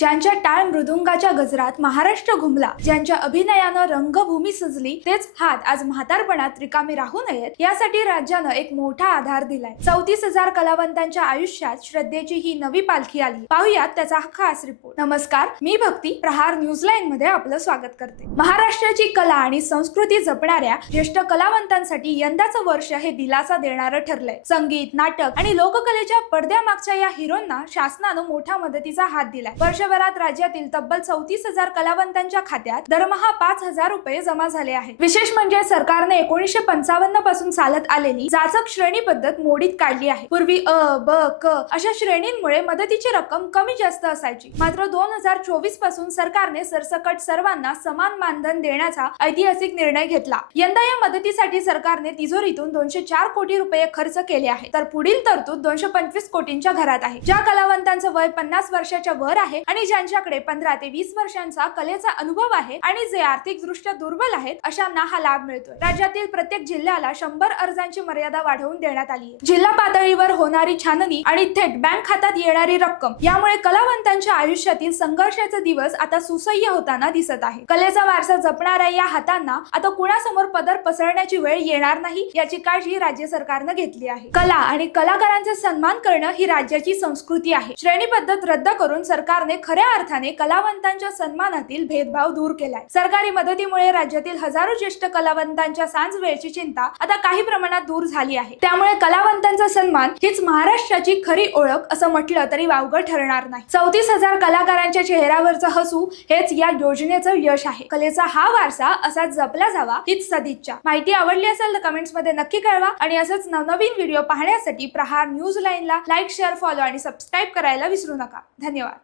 ज्यांच्या टाळ मृदुंगाच्या गजरात महाराष्ट्र घुमला, ज्यांच्या अभिनयानं रंगभूमी सजली, तेच हात आज म्हातारपणात रिकामे राहू नयेत यासाठी राज्यानं एक मोठा आधार दिलाय। 34,000 कलावंतांच्या आयुष्यात श्रद्धेची ही नवी पालखी आली। पाहुयात त्याचा हा खास रिपोर्ट। नमस्कार, मी भक्ती, प्रहार न्यूजलाईन मध्ये आपलं स्वागत करते। महाराष्ट्राची कला आणि संस्कृती जपणाऱ्या ज्येष्ठ कलावंतांसाठी यंदाचं वर्ष हे दिलासा देणारं ठरलंय। संगीत, नाटक आणि लोककलेच्या पडद्यामागच्या या हिरोंना शासनानं मोठ्या मदतीचा हात दिलाय। वर्षभरात राज्यातील तब्बल 34,000 कलावंतांच्या खात्यात दरमहा 5,000 रुपये जमा झाले आहेत। विशेष म्हणजे सरकारने 1955 पासून चालत आलेली जाचक श्रेणी पद्धत मोडीत काढली आहे। पूर्वी अ, ब, क अशा श्रेणींमुळे मदतीची रक्कम कमी जास्त असायची। मात्र 2024 पासून सरकारने सरसकट सर्वांना समान मानधन देण्याचा ऐतिहासिक निर्णय घेतला। यंदा या मदतीसाठी सरकारने तिजोरीतून 204 कोटी रुपये खर्च केले आहे, तर पुढील तरतूद 225 कोटींच्या घरात आहे। ज्या कलावंतांचं वय 50 वर्षाच्या वर आहे आणि ज्यांच्याकडे 15 ते 20 वर्षांचा कलेचा अनुभव आहे आणि जे आर्थिक दृष्ट्या दुर्बल आहेत, अशांना हा लाभ मिळतोय। राज्यातील प्रत्येक जिल्ह्याला 100 अर्जांची मर्यादा वाढवून देण्यात आली आहे। जिल्हा पातळीवर होणारी छाननी आणि थेट बँक खात्यात येणारी रक्कम यामुळे कलावंतांच्या आयुष्यातील संघर्षाचे दिवस आता सुसह्य होताना दिसत आहे। कलेचा वारसा जपणाऱ्या या हातांना आता कुणासमोर पदर पसरण्याची वेळ येणार नाही याची काळजी राज्य सरकारनं घेतली आहे। कला आणि कलाकारांचा सन्मान करणं ही राज्याची संस्कृती आहे। श्रेणी पद्धत रद्द करून सरकारने खऱ्या अर्थाने कलावंतांच्या सन्मानातील भेदभाव दूर केलाय। सरकारी मदतीमुळे राज्यातील हजारो ज्येष्ठ कलावंतांच्या सांज वेळची चिंता आता काही प्रमाणात दूर झाली आहे। त्यामुळे कलावंतांचा सन्मान हीच महाराष्ट्राची खरी ओळख असं म्हटलं तरी वावगं ठरणार नाही। 34,000 कलाकारांच्या चेहऱ्यावरचं हसू हेच या योजनेचं यश आहे। कलेचा हा वारसा असाच जपला जावा हीच सदिच्छा। माहिती आवडली असेल तर कमेंट्स मध्ये नक्की कळवा आणि असंच नवनवीन व्हिडिओ पाहण्यासाठी प्रहार न्यूज लाईनला लाईक, शेअर, फॉलो आणि सबस्क्राईब करायला विसरू नका। धन्यवाद।